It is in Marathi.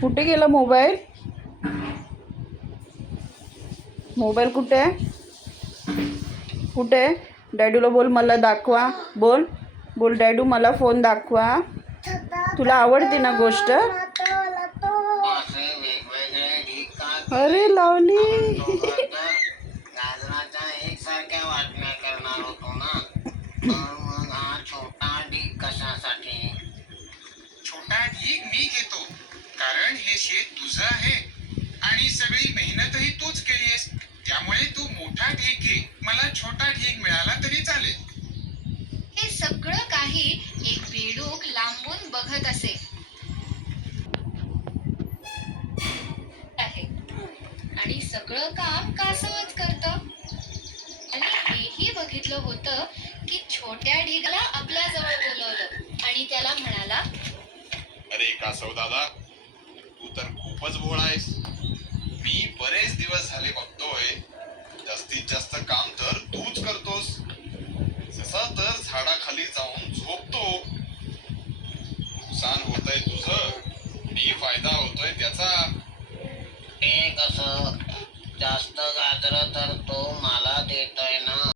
कुठे गेला मोबाईल? मोबाईल कुठे आहे? कुठे? डॅडूला बोल मला दाखवा. बोल बोल डॅडू मला फोन दाखवा. तुला आवडते ना गोष्ट? अरे लावली. गाजराच्या एकसारख्या वाटण्या करणार होतो ना, मग हा छोटा ढीग कशासाठी? छोटा ढीग मी घेतो, कारण हे शेत तुझं आहे आणि सगळी मेहनतही तूच केलीयस. त्यामुळे तू मोठा ढीग घे, मला छोटा ढीग मिळाला तरी चालेल. हे सगळं काही एक बेडूक लांबून बघत असे आहे आणि सगळं काम कासवच करत. आणि हेही बघितलं होतं की छोट्या ढिगाला आपल्या जवळ बोलवलं आणि त्याला म्हणाला, अरे कासव दादा, तू तर खूपच भोळा आहेस. मी बरेच दिवस झाले बघतोय, जास्तीत जास्त काम तर तूच करतोस. जसं तर झाडाखाली जाऊन झोपतो. नुकसान होतंय तुझं, मी फायदा होतोय त्याचा. ते कसं? जास्त गाजर तर तो मला देतोय ना.